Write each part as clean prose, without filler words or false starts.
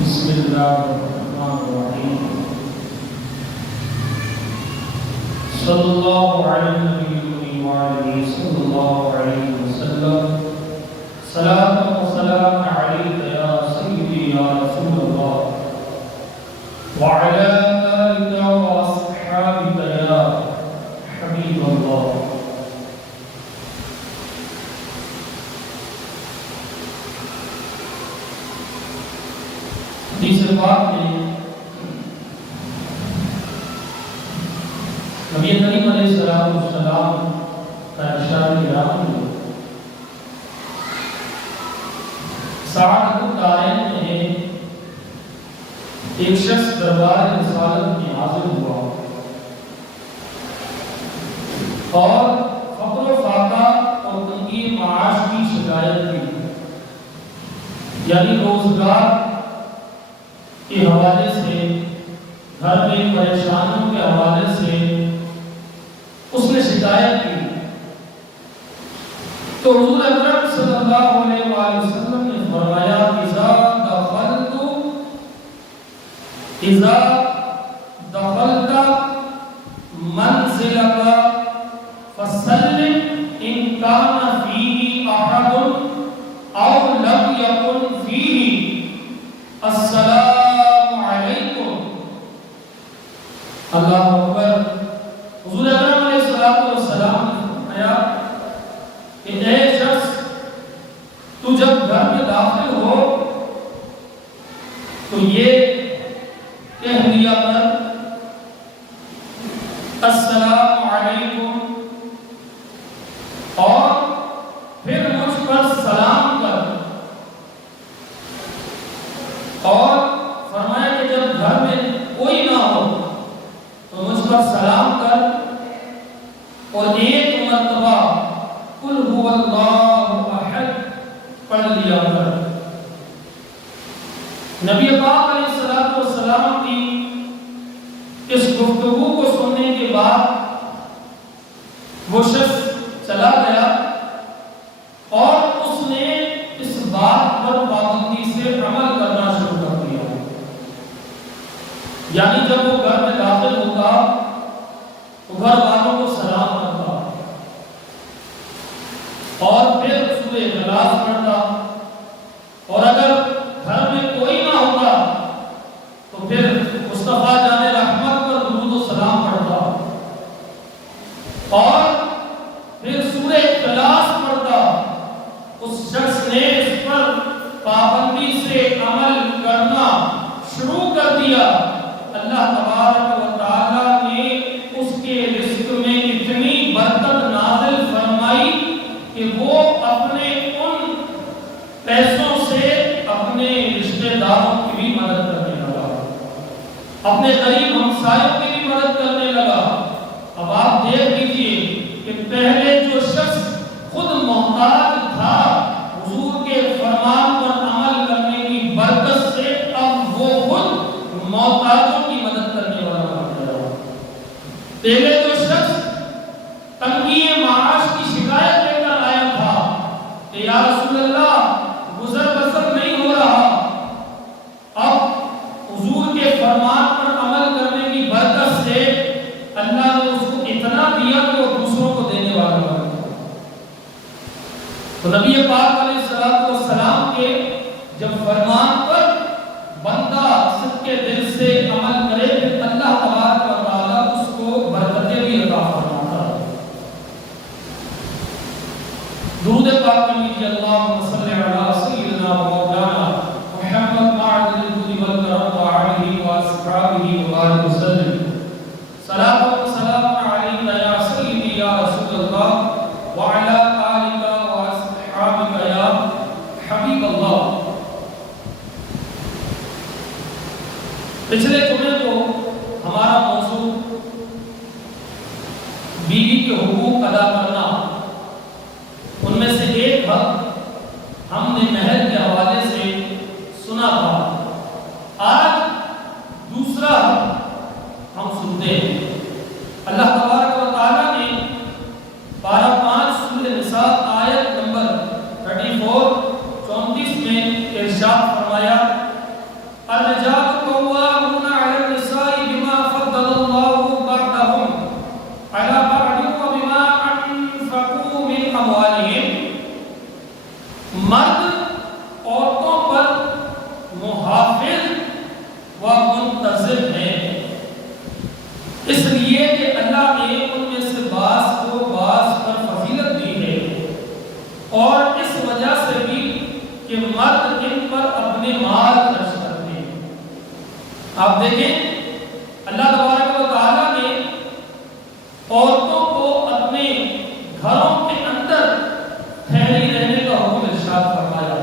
بسم اللہ الرحمن الرحیم صلی اللہ علیہ نبی وآلہ صلی اللہ علیہ وسلم صلاۃ و سلام علیک یا سیدی یا رسول اللہ وعلی آلک و اصحابک یا حبیب اللہ۔ حدیث پاک میں نبی کریم علیہ السلام کا ارشاد گرامی ہے، سعادت الدارین میں ایک شخص دربار رسالت میں حاضر ہوا اور فقر و فاقہ اور تنگی معاش کی شکایت کی، یعنی روزگار کے حوالے سے، گھر میں پریشانیوں کے حوالے سے اس نے شکایت کی۔ تو حضور اکرم صلی اللہ علیہ وآلہ وسلم نے فرمایا اذا دخلت منزلک فسلم ان کان فیہ احد او لم یکن فیہ السلام علیکم۔ اللہ اکبر۔ حضور اکرم علیہ السلام نے فرمایا کہ اے شخص، تو جب گھر میں داخل ہو تو یہ کہہ دیا کر السلام علیکم، اور پھر مجھ پر سلام کر، اور فرمایا کہ جب گھر میں کوئی نہ ہو تو مجھ پر سلام کر، اور ایک مرتبہ قل هو اللہ احد پڑھ لیا کر۔ نبی پاک علیہ السلام کی اس گفتگو کو سننے کے بعد وہ شخص چلا گیا اور اس نے اس بات پر پابندی سے عمل کرنا شروع کر دیا، یعنی جب وہ گھر میں داخل ہوتا تو گھر والوں کو سلام کرتا اور پھر سورہ اخلاص پڑھتا، اور اگر گھر میں کوئی نہ ہوتا تو پھر مصطفیٰ جان رحمت پر درود و سلام پڑھتا اور پھر سورہ اخلاص پڑھتا۔ اس شخص نے اس پر پابندی سے عمل کرنا شروع کر دیا۔ اللہ تبارک و تعالی نے اس کے رزق میں اتنی برکت نازل فرمائی کہ وہ اپنے ان پیسوں سے اپنے رشتہ داروں کی بھی مدد کرنے لگا، اپنے غریب ہمسایوں کی بھی مدد کرنے لگا۔ اب آپ دیکھ لیجئے کہ پہلے جو شخص خود محتاج تھا، حضور کے فرمان پر عمل کرنے کی برکت سے اب وہ خود محتاجوں کی مدد کرنے والا بن گیا۔ پہلے جو شخص تنگی معاش کی شکایت لے کر آیا تھا کہ یا رسول اللہ گزر بسر نہیں ہو رہا، اب حضور کے فرمان پر عمل کرنے کی برکت سے اللہ نے اس کو اتنا دیا کہ وہ دوسروں کو دینے والا بن گیا۔ تو نبی پاک علیہ السلام کے جب فرمان پر بندہ صدقے دل سے عمل کرے پھر اللہ تبارک و تعالیٰ اس کو برکتیں بھی عطا فرماتا ہے۔ درود پاک میں کہ اللہم صلی علی سیدنا و مولانا محمد معد الجود والکرم وعلیہ واصحابہ وبارک وسلم۔ صلاۃ و سلام علیک یا سیدی یا رسول اللہ وعلی آلک واصحابک یا حبیب اللہ۔ پچھلے جمعے کو ہمارا موضوع بیوی کے حقوق ادا کرنا، ان میں سے ایک حق ہم نے مہر کے حوالے سے سنا تھا۔ آج دوسرا حق ہم سنتے ہیں۔ اللہ تبارک و تعالیٰ نے پارہ 5 سورہ نساء آیت نمبر 34 34 میں ارشاد فرمایا الرجال قوامون علی النساء بما فضل اللہ بعضهم علی بعض وبما انفقوا من اموالهم. مرد عورتوں پر محافظ و منتظر ہیں، اس لیے کہ اللہ نے ان میں سے بعض کو بعض پر فضیلت دی ہے، اور اس وجہ سے بھی کہ مرد ان پر اپنے مال خرچ کرتے ہیں. آپ دیکھیں اللہ تبارک و تعالیٰ نے عورتوں کو اپنے گھروں کے اندر ٹھہری رہنے کا حکم ارشاد فرمایا،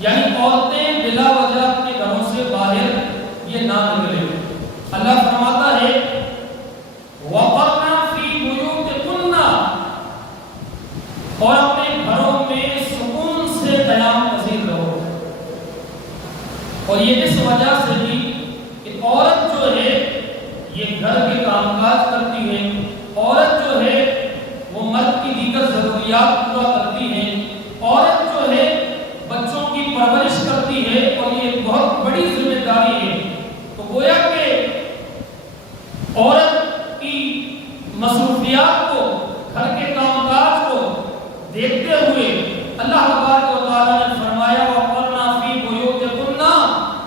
یعنی عورتیں بلا وجہ اپنے گھروں سے باہر یہ نہ نکلے. اللہ فرماتا ہے وَقَرْنَا فِي بُيُوتِكُنَّ، اور اپنے گھروں میں سکون سے قیام پذیر رہو. اور یہ اس وجہ سے بھی کہ عورت جو ہے یہ گھر کے کام کاج کرتی ہے، عورت جو ہے وہ مرد کی دیگر ضروریات پورا کرتی ہے، عورت جو ہے بچوں کی پرورش کرتی ہے، اور یہ ایک بہت بڑی ذمہ داری ہے. تو گویا کہ عورت کی مصروفیات کو، گھر کے کام کاج کو دیکھتے ہوئے اللہ تبارک و تعالیٰ نے فرمایا وَقَرْنَا فِي بُيُوتِكُنَّ،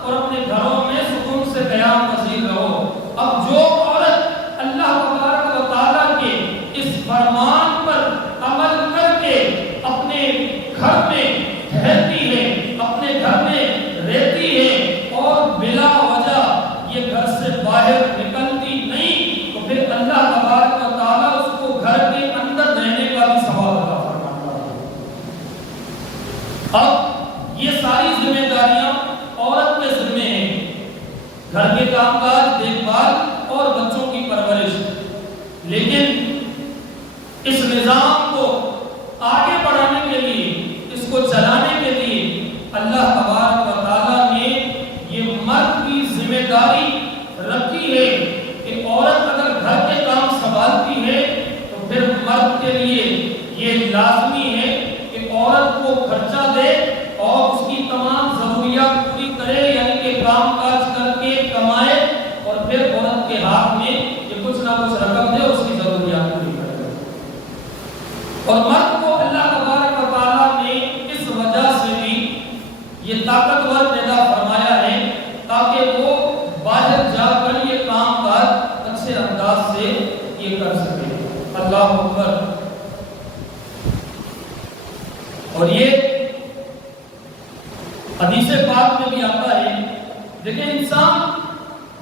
اور اپنے گھروں میں سکون سے قیام پذیر رہو. اب جو عورت اللہ تبارک و تعالیٰ کے اس فرمان پر عمل کر کے اپنے گھر میں ٹھہرتی ہے، اپنے گھر میں رہتی ہے، اور بلا وجہ یہ گھر سے باہر نکلتی نہیں، تو پھر اللہ تبارک و تعالیٰ اس کو گھر کے اندر رہنے کا بھی ثواب عطا فرماتا ہے. اب یہ ساری ذمہ داریاں عورت کے ذمہ ہیں، گھر کے کام کاج، دیکھ بھال اور بچوں کی پرورش. لیکن اس نظام کو آگے بڑھانے کے لیے، اس کو چلانے کے لیے اللہ تبارک و تعالیٰ نے یہ مرد کی ذمہ داری رکھی ہے کہ عورت اگر گھر کے کام سنبھالتی ہے تو پھر مرد کے لیے یہ لازمی ہے کہ عورت کو خرچہ دے اور اس کی تمام ضروریات پوری کرے، یعنی کہ کام کاج کر کے کمائے، اور پھر عورت کے ہاتھ میں یہ کچھ نہ کچھ رقم دے، اس کی ضروریات پوری کرے. اور مرد کو اللہ تبارک و تعالیٰ نے اس وجہ سے بھی یہ طاقتور پیدا فرمایا ہے تاکہ وہ باہر جا کر یہ کام کاج اچھے انداز سے یہ کر سکے. اللہ اکبر. اور یہ حدیث پاک میں بھی آتا ہے، لیکن انسان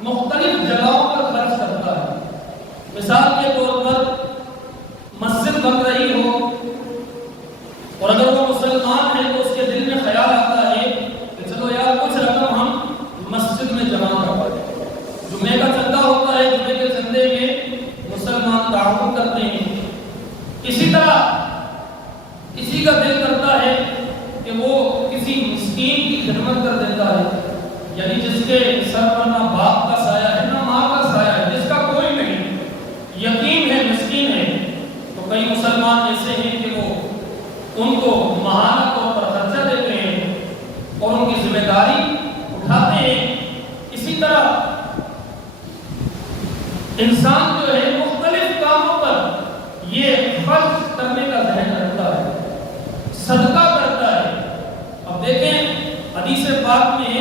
مختلف جگہوں پر خرچ کرتا ہے. مثال کے طور پر مسجد بن رہی ہو، اور اگر وہ مسلمان ہے تو اس کے دل میں خیال آتا ہے کہ چلو یار کچھ رقم ہم مسجد میں جمع کرواتے ہیں. جمعے کا چندہ ہوتا ہے، جمعے کے چندے میں مسلمان تعاون کرتے ہیں. اسی طرح کسی کا دل کرتا ہے کہ وہ کسی مسکین کی خدمت کر دیتا ہے، یعنی جس کے سر پر نہ باپ کا سایہ ہے نہ ماں کا سایہ ہے، جس کا کوئی نہیں، یتیم ہے، مسکین ہے. تو کئی مسلمان ایسے ہیں کہ وہ ان کو ماہانہ طور پر خرچہ دیتے ہیں اور ان کی ذمہ داری اٹھاتے ہیں. اسی طرح انسان جو ہے مختلف کاموں پر یہ خرچ کرنے کا ذہن رکھتا ہے، صدقہ کرتا ہے. اب دیکھیں حدیث پاک میں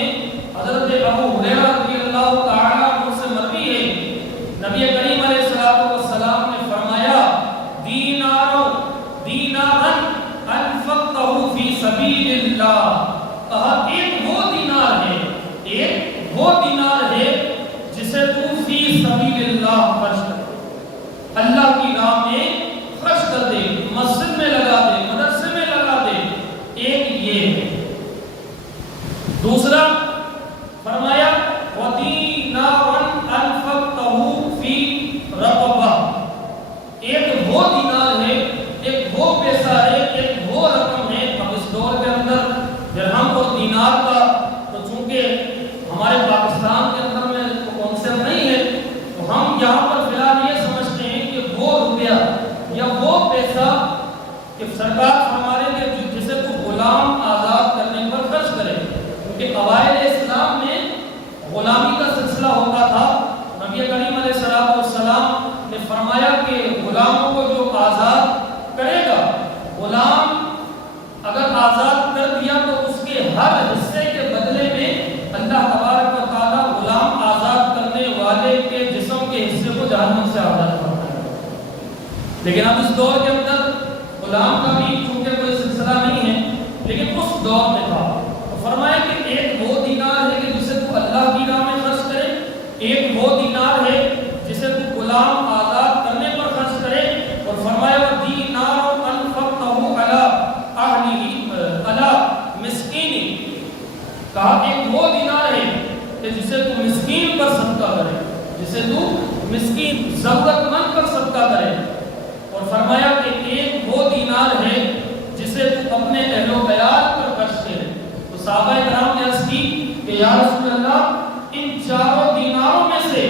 حضرت ابو ہریرہ رضی اللہ تعالی عنہ سے مروی ہے، نبی کریم علیہ السلام نے فرمایا دینارن انفقته فی سبیل اللہ. کہا ایک وہ دینار ہے جسے تو فی سبیل اللہ خرچ کر دے، اللہ کی راہ میں خرچ کر دے، مسجد میں لگا دے، مدرسے میں لگا دے. ایک یہ ہے. دوسرا فرمایا وَدِينَارًا أَنفَقْتَهُ فِي رَقَبَةٍ. ایک وہ دینار ہے، ایک وہ پیسہ ہے، ایک وہ رقم ہے. اب اس دور کے اندر درہم اور دینار کا تو چونکہ ہمارے پاکستان کے اندر میں کانسیپٹ نہیں ہے، تو ہم یہاں پر فی الحال یہ سمجھتے ہیں کہ وہ روپیہ یا وہ پیسہ کہ سرکار ہمارے لیے جسے تو غلام آزاد کرنے پر خرچ کرے. کیونکہ اوائل اسلام میں ہر حصے کے بدلے میں اللہ تبارک و تعالیٰ غلام آزاد کرنے والے کے جسم کے حصے کو جہنم سے آزاد کرتا ہے. لیکن اب اس دور کے اندر غلام کا بھی چونکہ کوئی سلسلہ نہیں ہے، لیکن اس دور میں تھا. تو فرمایا کہ ایک وہ دینار ہے کہ جسے تو اللہ کی راہ میں خرچ کرے، ایک وہ دینار ہے جسے تو غلام آزاد کرنے پر خرچ کرے. اور فرمایا دینار انفقتہ علی اہلہ علی مسکین، کہا ایک وہ دینار ہے کہ جسے تو مسکین پر صدقہ کرے، جسے تو مسکین ضرورت مند پر صدقہ کرے. اور فرمایا کہ ایک وہ دینار ہے جسے تو اپنے اہل و عیال پر خرچ کرے. تو صحابہ کرام نے عرض کی کہ یا رسول اللہ ان چاروں دیناروں میں سے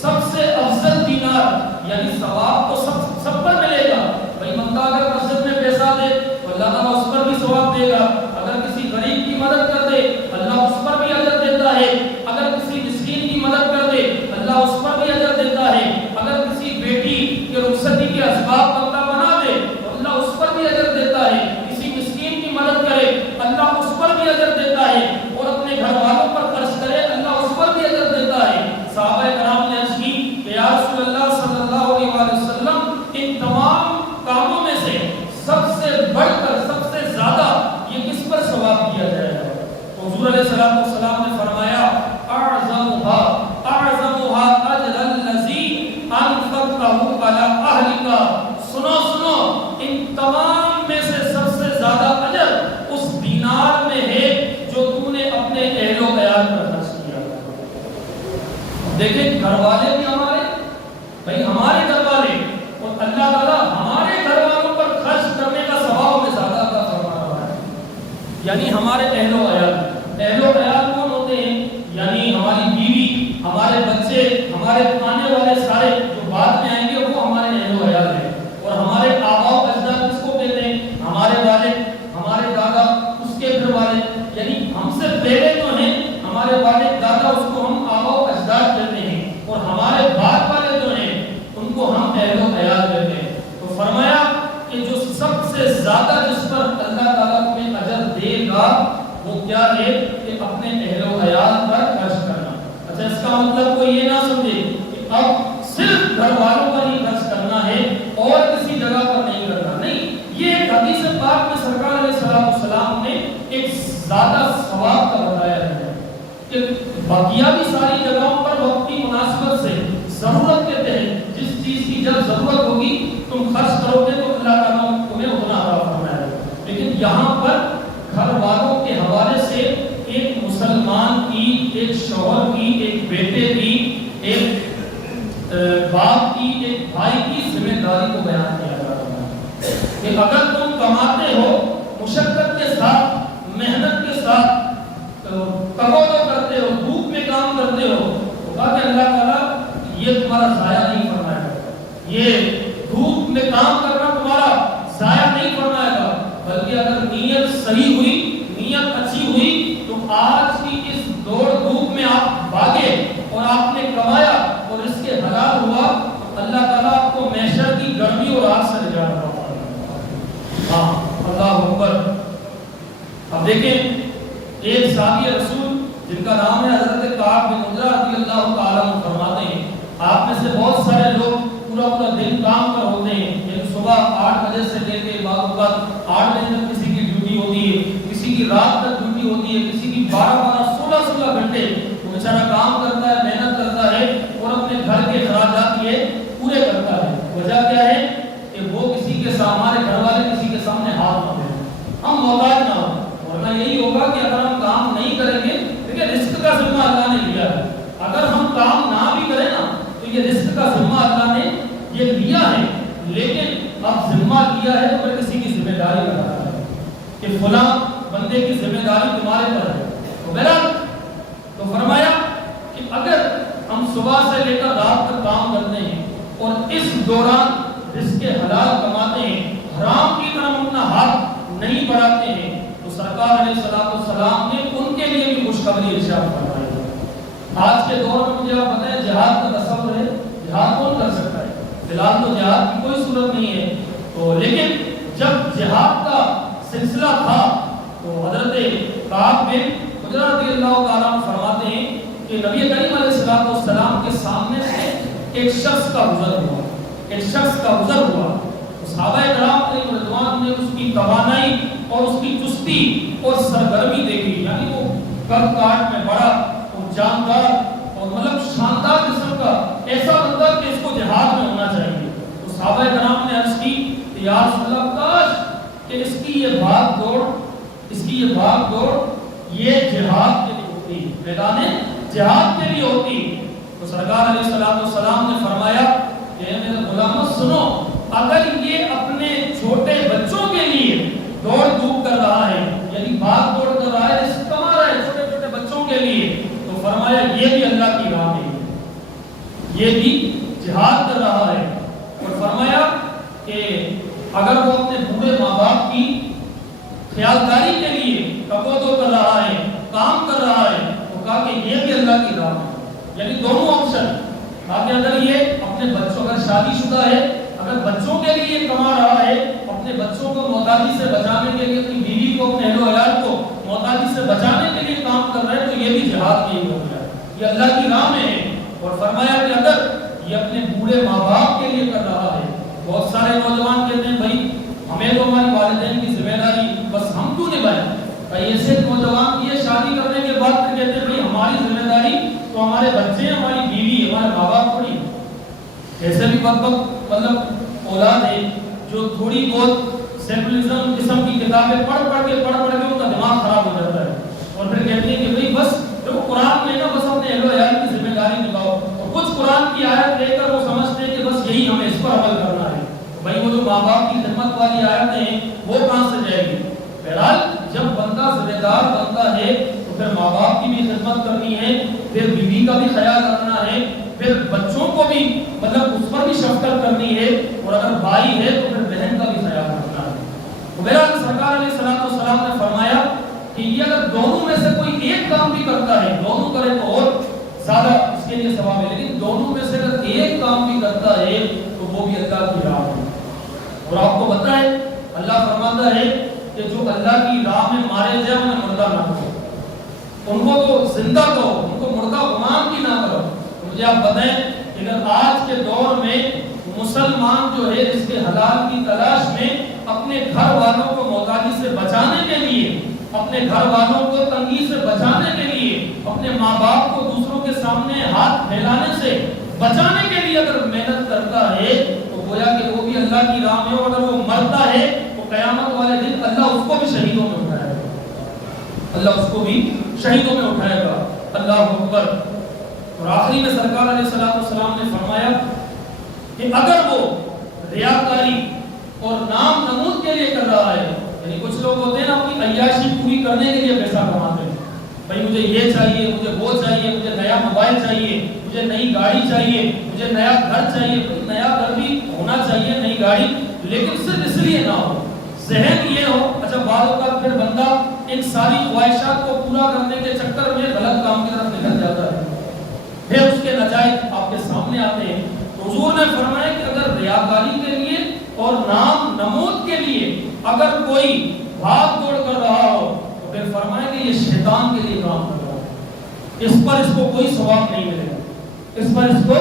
سب سے افضل دینار یعنی ثواب تو سب پر ملے گا. بھائی بندہ اگر مسجد میں پیسہ دے تو اللہ تعالیٰ اس پر بھی ثواب دے گا، اگر کسی غریب کی مدد کر دے اللہ اس پر بھی اجر دیتا ہے، اگر کسی مسکین کی مدد کر دے اللہ اس پر بھی اجر دیتا ہے، اگر کسی بیٹی کے رخصتی کے اسباب بندہ بنا دے تو اللہ اس پر بھی اجر دیتا ہے، کسی مسکین کی مدد کرے اللہ اس پر بھی اجر دیتا ہے، اور اپنے گھر والوں پر خرچ کرے اللہ اس پر بھی اجر دیتا ہے. صحابہ کرام نے عرض کی کہ یا رسول اللہ صلی اللہ علیہ وسلم ان تمام کاموں میں سے سب سے بڑھ کر سب سے زیادہ یہ کس پر ثواب کیا جائے گا؟ حضور علیہ الصلوۃ والسلام نے فرمایا اعظمها اجر الذی انفقته علی اہلک. سنو ان تمام میں سے سب سے زیادہ اجر اس دینار میں ہے جو تم نے اپنے اہل و عیال پر خرچ کیا. دیکھیں گھر والے بھی ہمارے، بھائی ہمارے گھر والے، اور اللہ تعالیٰ ہمارے گھر والوں پر خرچ کرنے کا ثواب ہمیں زیادہ عطا فرما رہا ہے. یعنی ہمارے اہل و عیال، اہل و عیال کون ہوتے ہیں؟ یعنی ہماری بیوی، ہمارے بچے، ہمارے آنے والے سارے جو بعد میں آئیں گے وہ ہمارے اہل و عیال ہیں. اور ہمارے آبا و اجداد کس کو کہتے ہیں؟ ہمارے والد، ہمارے دادا، اس کے پھر والد، یعنی ہم سے پہلے جو ہیں ہمارے والد دادا اس کو ہم آبا و اجداد کہتے ہیں، اور ہمارے بعد والے جو ہیں ان کو ہم اہل و عیال کہتے ہیں. تو فرمایا کہ جو سب سے زیادہ جس پر اللہ تعالیٰ تمہیں اجر دے گا وہ کیا ہے کہ اپنے اہل و عیال پر خرچ کرنا. اچھا اس کا مطلب کوئی یہ نہ سمجھے کہ اب صرف گھر والوں پر ہی خرچ کرنا ہے اور کسی جگہ پر نہیں کرنا، نہیں. یہ ایک حدیث پاک میں سرکار علیہ السلام نے ایک زیادہ ثواب کا بتایا ہے کہ باقیہ بھی ساری جگہوں پر وقت کی مناسبت سے ضرورت کے تحت جس چیز کی جب ضرورت ہوگی تم خرچ کرو گے تو اللہ تعالیٰ تمہیں اتنا عطا فرمائے گا. لیکن یہاں پر گھر والوں کے حوالے سے ایک مسلمان کی، ایک شوہر کی، ایک بیٹے کی، ایک باپ کی، ایک بھائی کی ذمہ داری کو بیان کیا جا رہا ہے کہ اگر تم کماتے ہو مشقت کے ساتھ، محنت کے ساتھ، تقاضا کرتے ہو، دھوپ میں کام کرتے ہو، تو کہا کہ اللہ تعالیٰ یہ تمہارا ضائع نہیں فرمائے گا، یہ دھوپ میں کام کرنا تمہارا ضائع نہیں فرمائے گا، بلکہ اگر نیت صحیح ہوئی، نیت اچھی ہوئی تو آج کی اس دوڑ دھوپ میں آپ بھاگے اور آپ نے کمایا اور اس کے حلال ہوا تو اللہ تعالیٰ آپ کو محشر کی گرمی اور آگ سے نجات عطا فرمائے گا. ہاں اللہ اکبر. اب دیکھیں ایک صحابی رسول جن کا نام ہے حضرت کعب بن عجرہ رضی اللہ تعالیٰ عنہ فرماتے ہیں آپ میں سے بہت سارے لوگ پورا دن کام پر ہوتے ہیں، یعنی صبح 8 بجے سے لے کے بعض اوقات 8 بجے تک کسی کی ڈیوٹی ہوتی ہے، کسی کی رات تک ڈیوٹی ہوتی ہے، کسی کی 12 16 گھنٹے وہ بیچارہ کام کرتا ہے، محنت کرتا ہے اور اپنے گھر کے اخراجات یہ پورے کرتا ہے. وجہ کیا ہے کہ وہ کسی کے ہمارے گھر والے کسی کے سامنے ہاتھ نہ دیں، ہم محتاج نہ ہوں. ورنہ یہی ہوگا کہ اگر ہم کام نہیں کریں گے، دیکھیں رزق کا ذمہ اللہ نے لیا ہے، اگر ہم کام نہ بھی کریں نا تو یہ رزق کا ذمہ اللہ نے یہ لیا ہے، لیکن اب ذمہ لیا ہے تو پھر کسی کی ذمہ داری بتا رہا ہے کہ فلاں بندے کی ذمہ داری تمہارے پر ہے. تو بہرحال تو فرمایا کہ اگر ہم صبح سے لے کر رات تک کام کرتے ہیں اور اس دوران رزق حلال کماتے ہیں، حرام کی طرف اپنا ہاتھ نہیں بڑھاتے ہیں، تو سرکار علیہ السلام نے ان کے لیے بھی خوشخبری ارشاد فرمائی. آج کے دور میں مجھے آپ بتائیں جہاد کا تصور ہے، جہاد کون کر سکتا ہے؟ فی الحال تو جہاد کی کوئی صورت نہیں ہے، تو لیکن جب جہاد کا سلسلہ تھا تو حضرت کعب بن عجرہ رضی اللہ تعالیٰ عنہ فرماتے ہیں کہ نبی کریم علیہ الصلوۃ والسلام کے سامنے سے ایک شخص کا گزر ہوا صحابہ کرام علیہ رضوان نے اس کی توانائی اور اس کی چستی اور سرگرمی دیکھی، یعنی وہ قد کاٹ میں بڑا اور جاندار اور مطلب شاندار قسم کا ایسا بندہ کہ اس کو جہاد میں ہونا چاہیے۔ تو صحابہ کرام نے عرض کی کہ یا رسول اللہ کاش کہ اس کی یہ بھاگ دوڑ یہ جہاد کے لیے ہوتی، میدان جہاد کے لیے ہوتی۔ تو سرکار علیہ الصلوۃ والسلام نے فرمایا کہ اے میرے غلاموں سنو، اگر یہ اپنے چھوٹے بچوں کے لیے دوڑ دھوپ کر رہا ہے، یعنی بھاگ دوڑ کر رہا ہے، رزق کما رہا ہے چھوٹے چھوٹے بچوں کے لیے، تو فرمایا یہ بھی اللہ کی راہ میں یہ بھی جہاد کر رہا ہے۔ اور فرمایا کہ اگر وہ اپنے بوڑھے ماں باپ کی خیالداری کے لیے کبودو کر رہا ہے، کام کر رہا ہے، تو کہا کہ یہ بھی اللہ کی راہ ہے، یعنی دونوں آپشن۔ کہا کہ اگر یہ اپنے بچوں، اگر شادی شدہ ہے، اگر بچوں کے لیے کما رہا ہے، اپنے بچوں کو محتاجی سے بچانے کے لیے، اپنی بیوی کو، اپنے اہل و عیال کو محتاجی سے بچانے کے لیے کام کر رہا ہے، تو یہ بھی جہاد کی ہو گیا، یہ اللہ کی راہ میں ہے۔ اور فرمایا کہ اگر یہ اپنے بوڑھے ماں باپ کے لیے کر رہا ہے، بہت سارے نوجوان کہتے ہیں بھائی ہمیں تو ہماری والدین کی ذمہ داری بس ہم کیوں نبھائیں، ایسے نوجوان کی شادی کرنے کے بعد پھر کہتے ہیں بھائی ہماری ذمہ داری تو ہمارے بچے، ہماری بیوی، ہمارے ماں باپ تھوڑی۔ ایسے بھی بدبخت مطلب اولاد ہے جو تھوڑی بہت سیکولرزم قسم کی کتابیں پڑھ کے ان کا دماغ خراب ہو جاتا ہے، اور پھر کہتے ہیں کہ بھائی بس جو قرآن میں نا بس اپنے اہل و عیال کی ذمہ داری نبھاؤ، اور کچھ قرآن کی آیت لے کر وہ سمجھتے ہیں کہ بس یہی ہمیں اس پر عمل کرنا ہے۔ بھائی وہ جو ماں باپ کی خدمت والی آیتیں ہیں وہ کہاں سے جائے گی؟ بہرحال جب بندہ ذمہ دار بنتا ہے تو پھر ماں باپ کی بھی خدمت کرنی ہے، پھر بیوی کا بھی خیال رکھنا ہے، پھر بچوں کو بھی مطلب اس پر بھی شفقت کرنی ہے، اور اگر بھائی ہے تو پھر بہن کا بھی خیال رکھنا ہے۔ تو بہرحال سرکار علیہ الصلوۃ والسلام نے فرمایا کہ یہ اگر دونوں میں سے کوئی ایک کام بھی کرتا ہے، دونوں کرے تو اور زیادہ اس کے لیے ثواب ہے، لیکن دونوں میں سے اگر ایک کام بھی کرتا ہے تو وہ بھی اللہ کی راہ ہے۔ اور آپ کو پتہ ہے اللہ فرماتا ہے کہ جو اللہ کی راہ میں مارے جائے انہیں مردہ نہ کرو، ان کو تو زندہ کرو، ان کو مردہ گمان بھی نہ کرو۔ مجھے آپ بتائیں کہ اگر آج کے دور میں مسلمان جو ہے اس کے حلال کی تلاش میں اپنے گھر والوں کو محتاجی سے بچانے کے لیے، اپنے گھر والوں کو تنگی سے بچانے کے لیے، اپنے ماں باپ کو دوسروں کے سامنے ہاتھ پھیلانے سے بچانے کے لیے اگر محنت کرتا ہے تو گویا کہ وہ بھی اللہ کی راہ میں، اور اگر وہ مرتا ہے تو قیامت والے دن اللہ اس کو بھی شہیدوں میں اٹھائے گا، اللہ اس کو بھی شہیدوں میں اٹھائے گا۔ اللہ اکبر۔ اور آخری میں سرکار علیہ الصلوۃ والسلام نے فرمایا کہ اگر وہ ریاکاری اور نام نمود کے لیے کر رہا ہے، یعنی کچھ لوگ ہوتے ہیں نا اپنی عیاشی پوری کرنے کے لیے پیسہ کماتے ہیں، بھائی مجھے یہ چاہیے، مجھے وہ چاہیے، مجھے نیا موبائل چاہیے، مجھے نئی گاڑی چاہیے، مجھے نیا گھر چاہیے۔ نیا گھر بھی ہونا چاہیے، نئی گاڑی، لیکن صرف اس لیے نہ ہو، ذہن یہ ہو۔ اچھا بعض اوقات پھر بندہ ان ساری خواہشات کو پورا کرنے کے چکر میں غلط کام کی طرف نکل جاتا ہے، پھر اس کے نتائج آپ کے سامنے آتے ہیں۔ حضور نے فرمایا کہ اگر ریاکاری کے لیے اور نام نمود کے لیے اگر کوئی بھاگ دوڑ کر رہا ہو تو پھر فرمایا کہ یہ شیطان کے لیے کام کر رہا ہے، اس پر اس کو کوئی ثواب نہیں ملے گا، اس پر اس کو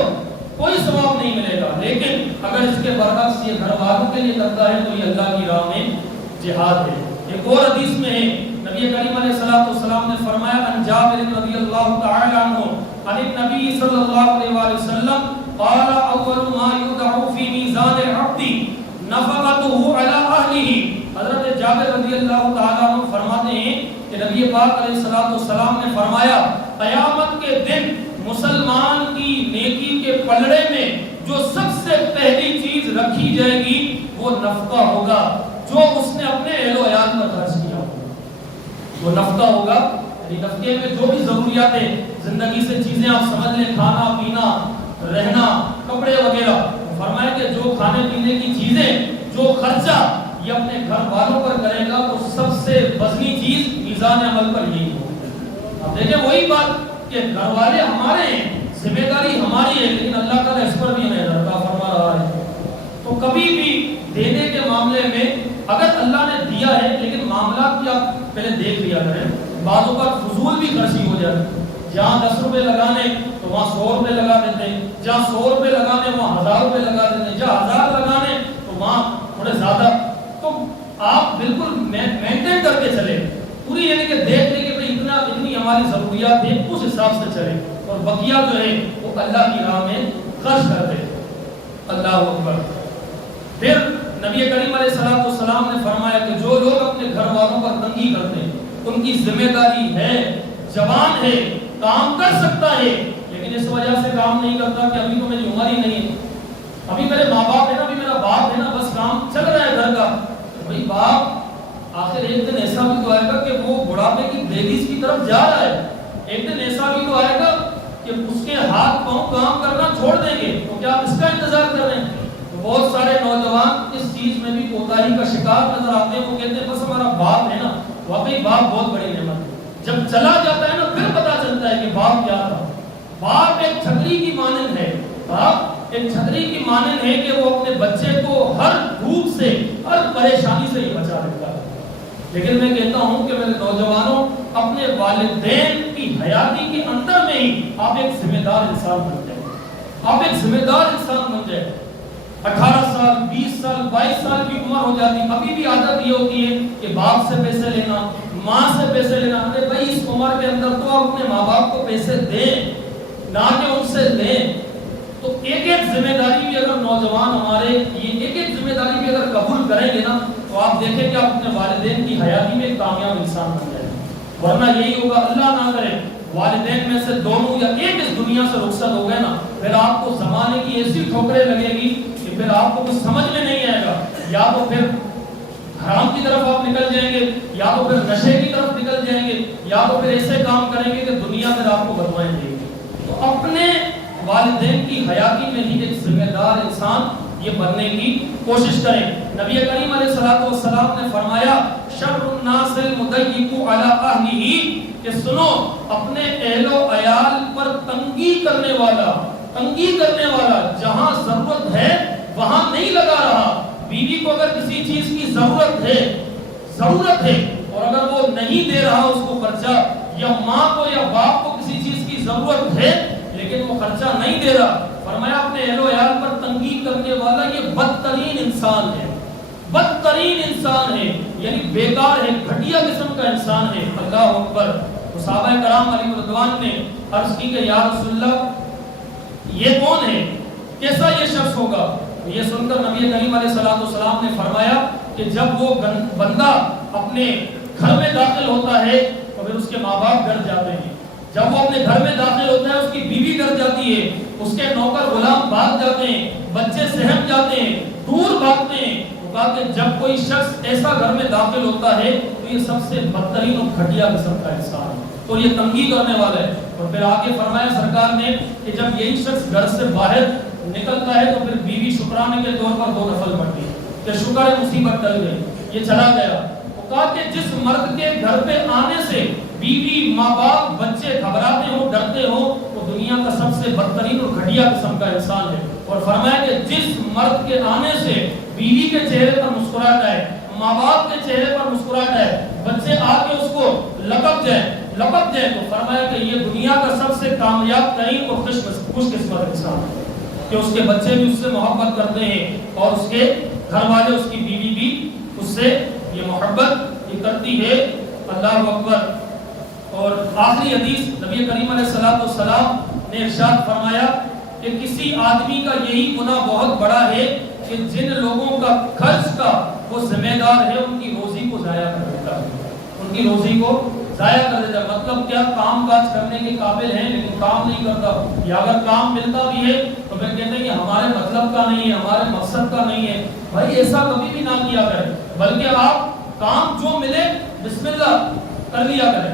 کوئی ثواب نہیں ملے گا۔ لیکن اگر اس کے برعکس یہ گھر والوں کے لیے کرتا ہے تو یہ اللہ کی راہ میں جہاد ہے۔ ایک اور حدیث میں ہے نبی کریم علیہ الصلوۃ والسلام نے فرمایا ان جابر رضی اللہ تعالی عنہ عن النبی صلی اللہ علیہ وآلہ وسلم قال اول ما یوضع فی میزان العبد نفقته علی اہلہ۔ حضرت جابر رضی اللہ تعالی عنہ فرماتے ہیں کہ نبی پاک علیہ الصلوۃ والسلام نے فرمایا قیامت کے دن مسلمان کی نیکی کے پلڑے میں جو سب سے پہلی چیز رکھی جائے گی وہ نفقہ ہوگا جو اس نے اپنے اہل و عیال پر خرچ کیا ہوگا، وہ نفقہ ہوگا، یعنی نفقے میں جو بھی ضروریات ہیں زندگی سے چیزیں آپ سمجھ لیں، کھانا پینا، رہنا، کپڑے وغیرہ، فرمایا کہ جو کھانے پینے کی چیزیں، جو خرچہ یہ اپنے گھر والوں پر کرے گا وہ سب سے وزنی چیز میزان عمل پر یہی ہوگی۔ اب دیکھیں وہی بات کہ گھر والے ہمارے ہیں، ذمہ داری ہماری ہے، لیکن اللہ تعالیٰ اس پر بھی ہمیں لڑکا فرما رہا ہے۔ تو کبھی بھی دینے کے معاملے میں اگر اللہ نے دیا ہے، لیکن معاملات کی آپ پہلے دیکھ لیا کریں بعضوں کا فضول بھی خرچی ہو جاتی ہے، جہاں 10 روپے لگانے تو وہاں 100 روپے لگا دیتے ہیں، جہاں 100 روپے لگانے وہاں 1000 روپے لگا دیتے ہیں، جہاں 1000 لگانے تو وہاں تھوڑے زیادہ. تو آپ بالکل مینٹین کر کے چلے، پوری یعنی کہ دیکھ لیں کہ بھئی اتنی ہماری ضروریات ہیں، اس حساب سے چلے، اور بقیہ جو ہے وہ اللہ کی راہ میں خرچ کر دے. اللہ اکبر. پھر نبی کریم علیہ السلام نے فرمایا کہ جو لوگ اپنے گھر والوں پر تنگی کرتے ہیں ان کی ذمہ داری ہے، جوان ہے، کام کر سکتا ہے، لیکن اس وجہ سے کام نہیں کرتا کہ ابھی تو میری عمر ہی نہیں ہے، ابھی میرے ماں باپ ہے نا، ابھی میرا باپ ہے نا، بس کام چل رہا ہے گھر کا. بھائی باپ آخر ایک دن ایسا بھی تو آئے گا کہ وہ بڑھاپے کی دہلیز کی طرف جا رہا ہے، ایک دن ایسا بھی تو آئے گا کہ اس کے ہاتھ پاؤں کام کرنا چھوڑ دیں گے، تو کیا آپ اس کا انتظار کر رہے ہیں؟ تو بہت سارے نوجوان اس چیز میں بھی کوتاہی کا شکار نظر آتے ہیں، وہ کہتے ہیں بس ہمارا باپ ہے نا. واقعی باپ بہت بڑی نعمت ہے، جب چلا جاتا ہے نا پھر پتا چلتا ہے کہ باپ کیا تھا. باپ ایک چھتری کی مانند ہے، باپ ایک چھتری کی مانند ہے کہ وہ اپنے بچے کو ہر دھوپ سے، ہر پریشانی سے ہی بچا دیتا ہے. لیکن میں کہتا ہوں کہ میرے نوجوانوں، اپنے والدین کی حیاتی کے اندر میں ہی آپ ایک ذمہ دار انسان بن جائیں، آپ ایک ذمہ دار انسان بن جائیں. 18 سال 20 سال 22 سال کی عمر ہو جاتی، ابھی بھی عادت یہ ہوتی ہے کہ باپ سے پیسے لینا، ماں سے پیسے لینا. ارے بھائی اس عمر کے اندر تو آپ اپنے ماں باپ کو پیسے دیں، نہ کہ ان سے لیں. تو ایک ایک ذمہ داری بھی اگر نوجوان ہمارے یہ ایک ایک ذمہ داری بھی اگر قبول کریں گے نا، تو آپ دیکھیں کہ آپ اپنے والدین کی حیاتی میں ایک کامیاب انسان بن جائیں. ورنہ یہی ہوگا، اللہ نہ کرے والدین میں سے دونوں یا ایک اس دنیا سے رخصت ہو گئے نا، پھر آپ کو زمانے کی ایسی ٹھوکریں لگے گی کہ پھر آپ کو کچھ سمجھ میں نہیں آئے گا. یا تو پھر حرام کی طرف آپ نکل جائیں گے، یا تو پھر نشے کی طرف نکل جائیں گے، یا تو پھر ایسے کام کریں گے کہ دنیا میں آپ کو بدوائیں دیں گے. تو اپنے والدین کی حیاتی میں ہی ایک ذمہ دار انسان یہ بننے کی کوشش کریں. نبی کریم علیہ السلام نے فرمایا شر الناس المضیق علی اہلہ، کہ سنو اپنے اہل و عیال پر تنگی کرنے والا جہاں ضرورت ہے وہاں نہیں لگا رہا. بیوی کو اگر کسی چیز کی ضرورت ہے اور اگر وہ نہیں دے رہا اس کو خرچہ، یا ماں کو یا باپ کو کسی چیز کی ضرورت ہے لیکن وہ خرچہ نہیں دے رہا، فرمایا اپنے اہل و عیال پر تنگی کرنے والا یہ بدترین انسان ہے، یعنی بیکار ہے، گھٹیا قسم کا انسان ہے. اللہ اکبر. صحابہ کرام علیہ رضوان نے عرض کی کہ یا رسول اللہ یہ کون ہے، کیسا یہ شخص ہوگا؟ یہ سن کر نبی کریم علیہ السلام نے فرمایا کہ جب وہ بندہ اپنے گھر میں داخل ہوتا ہے تو پھر اس کے ماں باپ ڈر جاتے ہیں، جب وہ اپنے گھر میں داخل ہوتا ہے اس کی بیوی ڈر جاتی ہے، اس کے نوکر غلام بھاگ جاتے ہیں، بچے سہم جاتے ہیں، دور بھاگتے ہیں. وہ کہا کہ جب کوئی شخص ایسا گھر میں داخل ہوتا ہے تو یہ سب سے بدترین اور گھٹیا قسم کا انسان ہے اور یہ تنگی کرنے والا ہے. اور پھر آگے فرمایا سرکار نے کہ جب یہی شخص گھر سے باہر نکلتا ہے تو پھر بیوی شکرانے کے طور پر 2 نفل پڑتی ہے کہ شکر ہے مصیبت ٹل گئی، یہ چلا گیا. وہ کہا کہ جس مرد کے گھر پہ آنے سے بیوی، ماں باپ، بچے گھبراتے ہو، ڈرتے ہو، وہ دنیا کا سب سے بدترین اور گھٹیا قسم کا انسان ہے. اور فرمایا کہ جس مرد کے آنے سے بیوی کے چہرے پر مسکراہٹ آئے، ماں باپ کے چہرے پر مسکراہٹ آئے، بچے آ کے اس کو لپک جائے، تو فرمایا کہ یہ دنیا کا سب سے کامیاب ترین اور خوش قسمت انسان ہے کہ اس کے بچے بھی اس سے محبت کرتے ہیں اور اس کے گھر والے، اس کی بیوی بھی اس سے یہ محبت یہ کرتی ہے. اللہ اکبر. اور آخری حدیث نبی کریم علیہ السلام نے ارشاد فرمایا کہ کسی آدمی کا یہی گناہ بہت بڑا ہے کہ جن لوگوں کا خرچ کا وہ ذمہ دار ہے ان کی روزی کو ضائع کر دیتا ہے. مطلب کیا؟ کام کاج کرنے کے قابل ہیں لیکن کام نہیں کرتا، یا اگر کام ملتا بھی ہے تو پھر کہتے ہیں کہ ہمارے مطلب کا نہیں ہے، ہمارے مقصد کا نہیں ہے. بھائی ایسا کبھی بھی نہ کیا کریں، بلکہ آپ کام جو ملے بسم اللہ کر لیا کریں.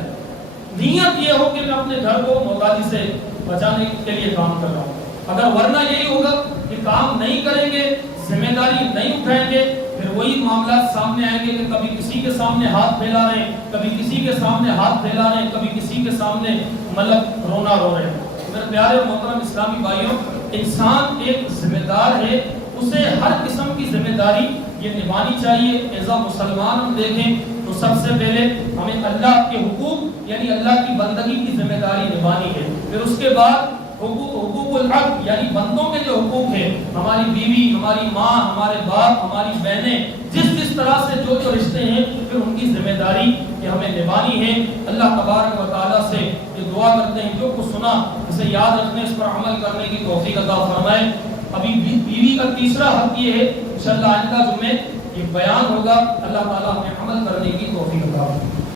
نیت یہ ہو کہ میں اپنے گھر کو محتاجی سے بچانے کے لیے کام کر رہا ہوں. اگر ورنہ یہی ہوگا کہ کام نہیں کریں گے، ذمہ داری نہیں اٹھائیں گے، پھر وہی معاملات سامنے آئیں گے کہ کبھی کسی کے سامنے ہاتھ پھیلا رہے ہیں، کبھی کسی کے سامنے ہاتھ پھیلا رہے ہیں، کبھی کسی کے سامنے مطلب رونا رو رہے ہیں. میرے پیارے اور محترم اسلامی بھائیوں، انسان ایک ذمہ دار ہے، اسے ہر قسم کی ذمہ داری یہ نبھانی چاہیے. ایز اے مسلمان ہم دیکھیں تو سب سے پہلے ہمیں اللہ کے حقوق یعنی اللہ کی بندگی کی ذمہ داری نبھانی ہے. پھر اس کے بعد حقوق العبد یعنی بندوں کے جو حقوق ہیں، ہماری بیوی، ہماری ماں، ہمارے باپ، ہماری بہنیں، جس طرح سے جو رشتے ہیں، پھر ان کی ذمہ داری کہ ہمیں نبھانی ہے. اللہ تبارک و تعالیٰ سے یہ دعا کرتے ہیں جو کچھ سنا اسے یاد رکھنے، اس پر عمل کرنے کی توفیق عطا فرمائے. ابھی بیوی کا تیسرا حق یہ ہے، انشاءاللہ آئندہ جمعے یہ بیان ہوگا. اللہ تعالیٰ ہمیں عمل کرنے کی توفیق عطا فرمائے.